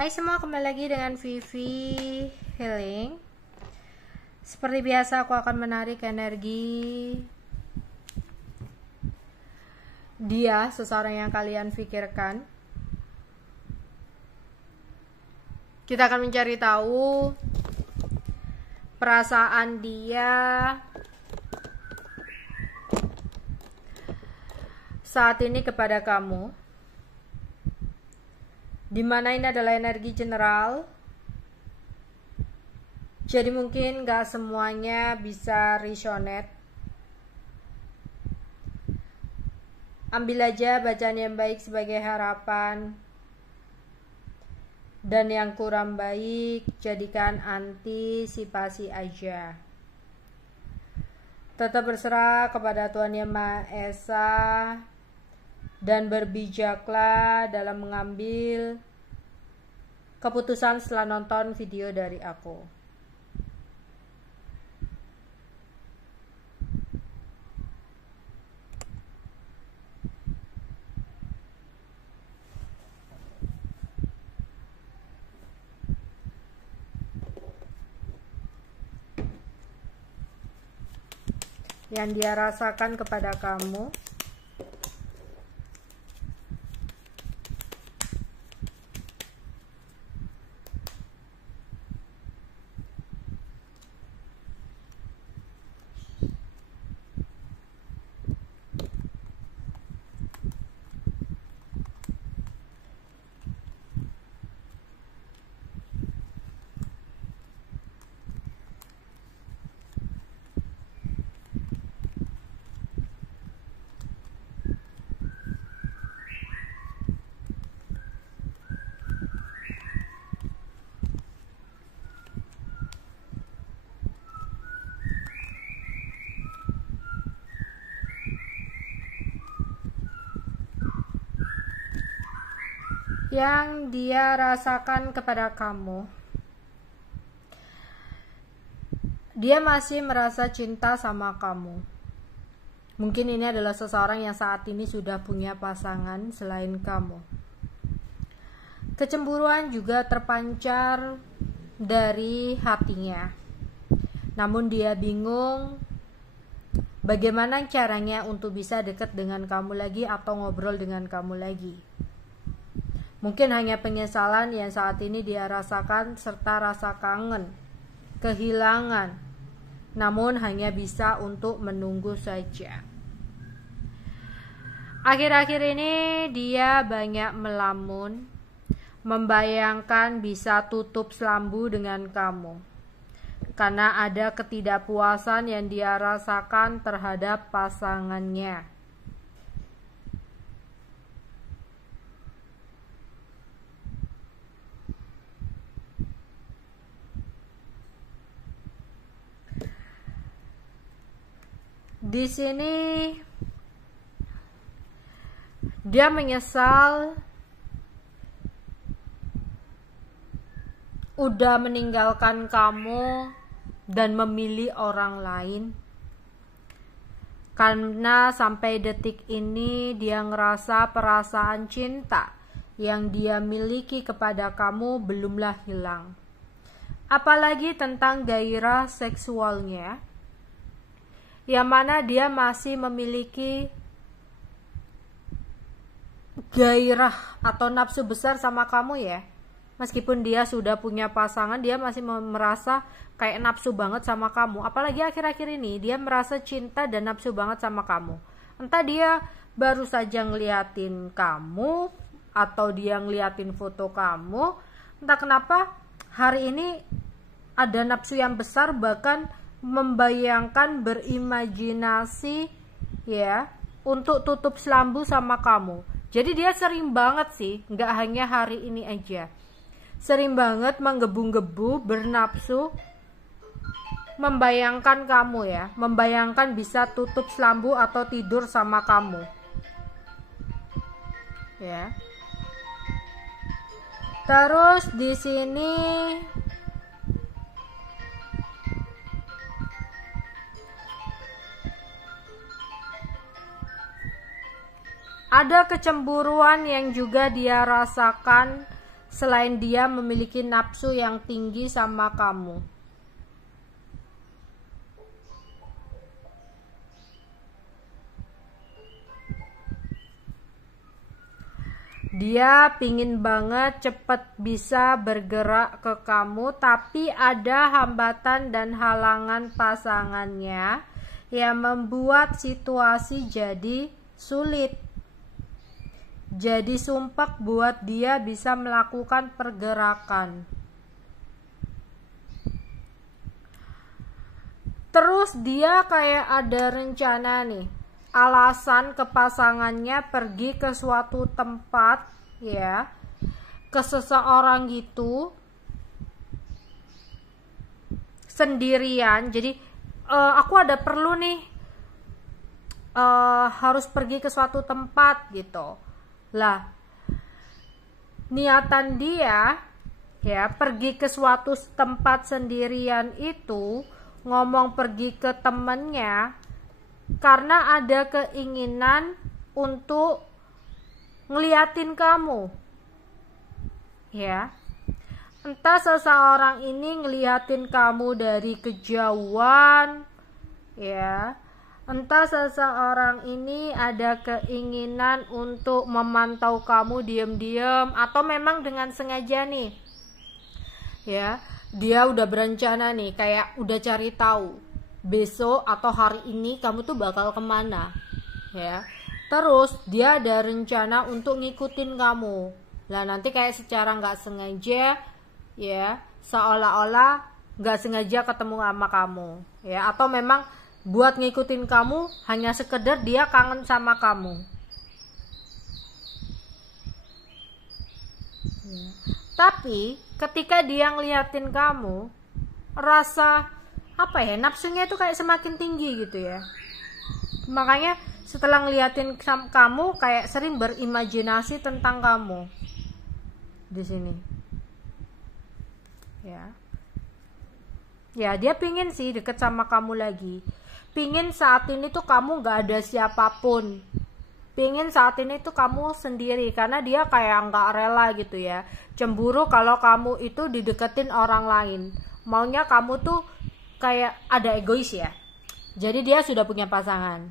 Hai semua, kembali lagi dengan Vivi Healing. Seperti biasa aku akan menarik energi dia, seseorang yang kalian pikirkan. Kita akan mencari tahu perasaan dia saat ini kepada kamu, dimana ini adalah energi general, jadi mungkin gak semuanya bisa resonate. Ambil aja bacaan yang baik sebagai harapan, dan yang kurang baik jadikan antisipasi aja. Tetap berserah kepada Tuhan Yang Maha Esa, dan berbijaklah dalam mengambil keputusan setelah nonton video dari aku. Yang dia rasakan kepada kamu, yang dia rasakan kepada kamu, dia masih merasa cinta sama kamu. Mungkin ini adalah seseorang yang saat ini sudah punya pasangan selain kamu. Kecemburuan juga terpancar dari hatinya, namun dia bingung bagaimana caranya untuk bisa dekat dengan kamu lagi atau ngobrol dengan kamu lagi. Mungkin hanya penyesalan yang saat ini dia rasakan, serta rasa kangen, kehilangan, namun hanya bisa untuk menunggu saja. Akhir-akhir ini dia banyak melamun, membayangkan bisa tutup selambu dengan kamu, karena ada ketidakpuasan yang dia rasakan terhadap pasangannya. Di sini dia menyesal udah meninggalkan kamu dan memilih orang lain, karena sampai detik ini dia ngerasa perasaan cinta yang dia miliki kepada kamu belumlah hilang. Apalagi tentang gairah seksualnya, yang mana dia masih memiliki gairah atau nafsu besar sama kamu ya. Meskipun dia sudah punya pasangan, dia masih merasa kayak nafsu banget sama kamu. Apalagi akhir-akhir ini dia merasa cinta dan nafsu banget sama kamu. Entah dia baru saja ngeliatin kamu, atau dia ngeliatin foto kamu, entah kenapa hari ini ada nafsu yang besar, bahkan membayangkan, berimajinasi ya, untuk tutup selambu sama kamu. Jadi dia sering banget sih, nggak hanya hari ini aja, sering banget menggebu-gebu, bernafsu, membayangkan kamu ya, membayangkan bisa tutup selambu atau tidur sama kamu ya. Terus di sini ada kecemburuan yang juga dia rasakan selain dia memiliki nafsu yang tinggi sama kamu. Dia pingin banget cepet bisa bergerak ke kamu, tapi ada hambatan dan halangan pasangannya yang membuat situasi jadi sulit. Jadi sumpek buat dia bisa melakukan pergerakan. Terus dia kayak ada rencana nih, alasan ke pasangannya pergi ke suatu tempat ya, ke seseorang gitu sendirian. Jadi aku ada perlu nih, harus pergi ke suatu tempat gitu lah. Niatan dia ya pergi ke suatu tempat sendirian itu, ngomong pergi ke temennya karena ada keinginan untuk ngeliatin kamu ya. Entah seseorang ini ngeliatin kamu dari kejauhan ya, entah seseorang ini ada keinginan untuk memantau kamu diam-diam, atau memang dengan sengaja nih ya, dia udah berencana nih, kayak udah cari tahu besok atau hari ini kamu tuh bakal kemana ya. Terus dia ada rencana untuk ngikutin kamu lah, nanti kayak secara nggak sengaja ya, seolah-olah nggak sengaja ketemu sama kamu ya, atau memang buat ngikutin kamu hanya sekedar dia kangen sama kamu ya. Tapi ketika dia ngeliatin kamu, rasa apa ya, nafsunya itu kayak semakin tinggi gitu ya. Makanya setelah ngeliatin kamu kayak sering berimajinasi tentang kamu di sini ya. Ya dia pingin sih deket sama kamu lagi, pingin saat ini tuh kamu gak ada siapapun, pingin saat ini tuh kamu sendiri, karena dia kayak gak rela gitu ya, cemburu kalau kamu itu dideketin orang lain. Maunya kamu tuh kayak ada egois ya, jadi dia sudah punya pasangan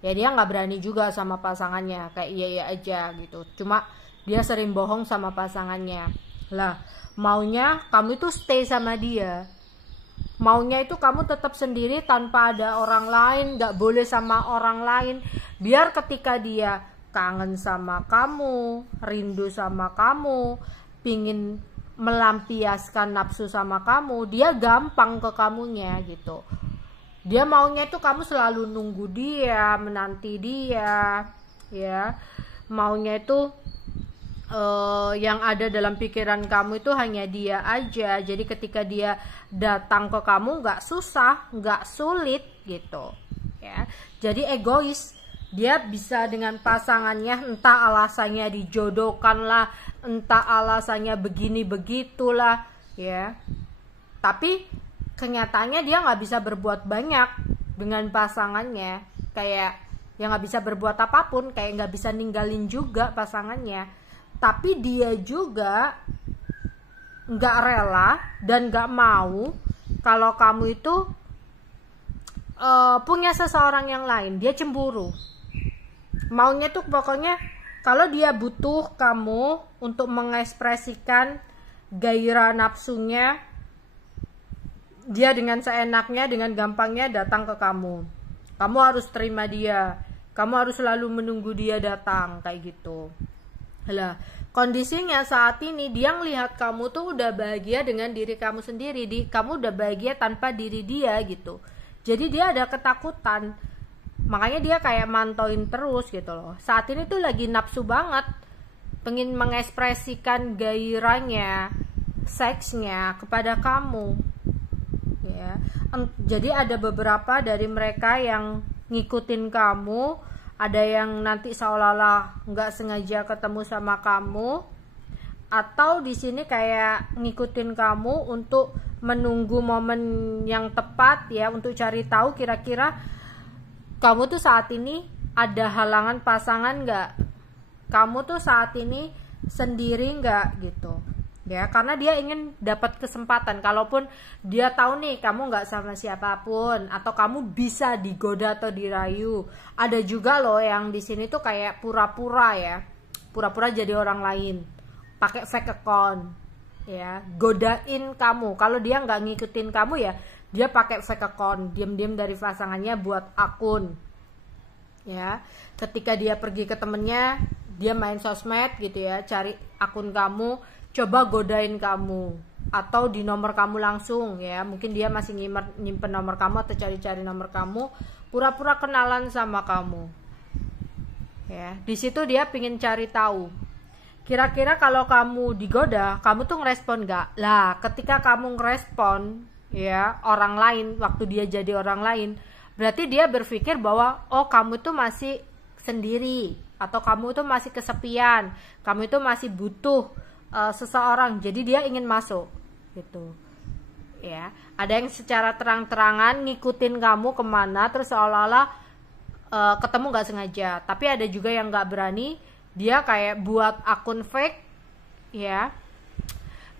ya, dia nggak berani juga sama pasangannya, kayak iya aja gitu, cuma dia sering bohong sama pasangannya lah. Maunya kamu itu stay sama dia, maunya itu kamu tetap sendiri tanpa ada orang lain, nggak boleh sama orang lain, biar ketika dia kangen sama kamu, rindu sama kamu, pingin melampiaskan nafsu sama kamu, dia gampang ke kamunya gitu. Dia maunya itu kamu selalu nunggu dia, menanti dia ya. Maunya itu yang ada dalam pikiran kamu itu hanya dia aja. Jadi ketika dia datang ke kamu nggak susah, nggak sulit gitu ya. Jadi egois. Dia bisa dengan pasangannya, entah alasannya dijodohkan lah, entah alasannya begini begitulah ya, tapi kenyataannya dia nggak bisa berbuat banyak dengan pasangannya, kayak yang nggak bisa berbuat apapun, kayak nggak bisa ninggalin juga pasangannya. Tapi dia juga nggak rela dan nggak mau kalau kamu itu punya seseorang yang lain. Dia cemburu. Maunya tuh pokoknya kalau dia butuh kamu untuk mengekspresikan gairah nafsunya, dia dengan seenaknya, dengan gampangnya datang ke kamu. Kamu harus terima dia, kamu harus selalu menunggu dia datang, kayak gitu lah. Kondisinya saat ini dia ngelihat kamu tuh udah bahagia dengan diri kamu sendiri, kamu udah bahagia tanpa diri dia gitu. Jadi dia ada ketakutan, makanya dia kayak mantauin terus gitu loh. Saat ini tuh lagi nafsu banget, pengen mengekspresikan gairahnya, seksnya kepada kamu ya. Jadi ada beberapa dari mereka yang ngikutin kamu, ada yang nanti seolah-olah nggak sengaja ketemu sama kamu, atau di sini kayak ngikutin kamu untuk menunggu momen yang tepat ya, untuk cari tahu kira-kira kamu tuh saat ini ada halangan pasangan nggak, kamu tuh saat ini sendiri nggak gitu ya, karena dia ingin dapat kesempatan. Kalaupun dia tahu nih kamu nggak sama siapapun atau kamu bisa digoda atau dirayu, ada juga loh yang di sini tuh kayak pura-pura ya, pura-pura jadi orang lain, pakai fake account ya, godain kamu. Kalau dia nggak ngikutin kamu ya, dia pakai fake account, diem-diem dari pasangannya buat akun ya. Ketika dia pergi ke temennya, dia main sosmed gitu ya, cari akun kamu, coba godain kamu, atau di nomor kamu langsung ya, mungkin dia masih nyimpen nomor kamu atau cari-cari nomor kamu, pura-pura kenalan sama kamu ya. Di situ dia pingin cari tahu kira-kira kalau kamu digoda, kamu tuh ngerespon gak. Lah ketika kamu ngerespon ya orang lain, waktu dia jadi orang lain, berarti dia berpikir bahwa oh kamu tuh masih sendiri, atau kamu tuh masih kesepian, kamu itu masih butuh seseorang, jadi dia ingin masuk gitu ya. Ada yang secara terang-terangan ngikutin kamu kemana, terus seolah-olah ketemu nggak sengaja. Tapi ada juga yang nggak berani, dia kayak buat akun fake ya,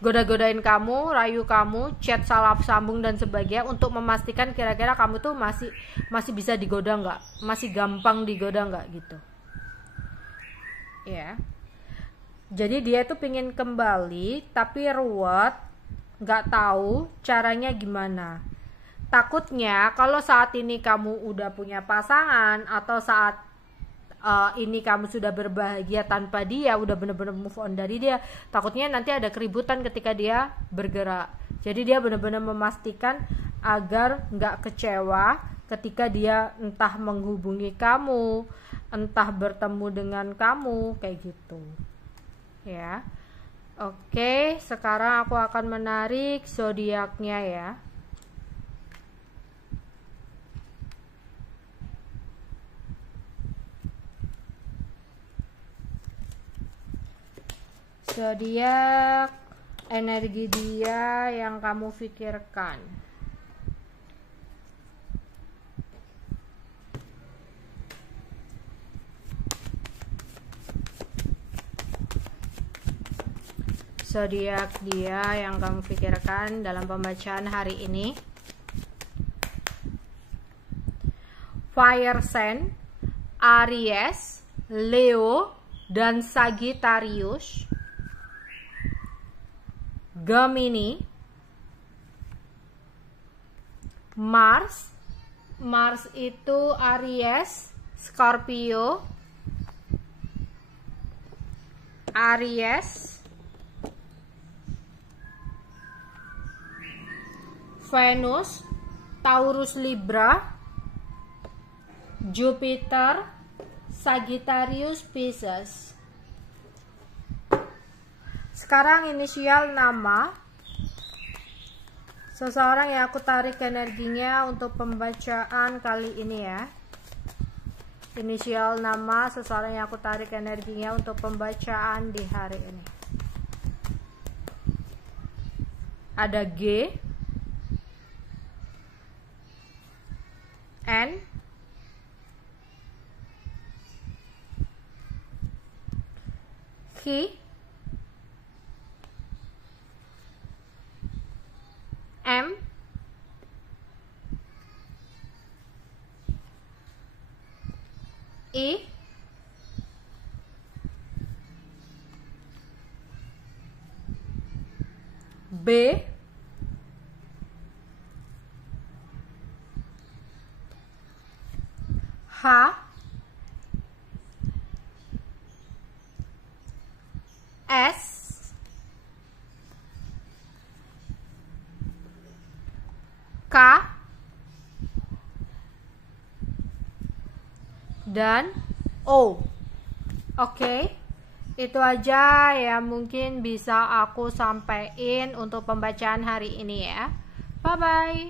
goda-godain kamu, rayu kamu, chat salah sambung dan sebagainya, untuk memastikan kira-kira kamu tuh masih bisa digoda nggak, masih gampang digoda nggak gitu ya. Jadi dia tuh pingin kembali tapi ruwet, nggak tahu caranya gimana. Takutnya kalau saat ini kamu udah punya pasangan, atau saat ini kamu sudah berbahagia tanpa dia, udah bener-bener move on dari dia, takutnya nanti ada keributan ketika dia bergerak. Jadi dia bener-bener memastikan agar nggak kecewa ketika dia entah menghubungi kamu, entah bertemu dengan kamu, kayak gitu ya. Oke, sekarang aku akan menarik zodiaknya ya. Zodiak energi dia yang kamu pikirkan. Zodiak dia yang kamu pikirkan dalam pembacaan hari ini. Fire sign, Aries, Leo, dan Sagittarius. Gemini, Mars itu Aries, Scorpio, Aries, Venus, Taurus, Libra, Jupiter, Sagittarius, Pisces. Sekarang inisial nama seseorang yang aku tarik energinya untuk pembacaan kali ini ya. Inisial nama seseorang yang aku tarik energinya untuk pembacaan di hari ini. Ada G, N, H, M, I, B, H, S, K, dan O. Oke, itu aja ya mungkin bisa aku sampaikan untuk pembacaan hari ini ya. Bye bye.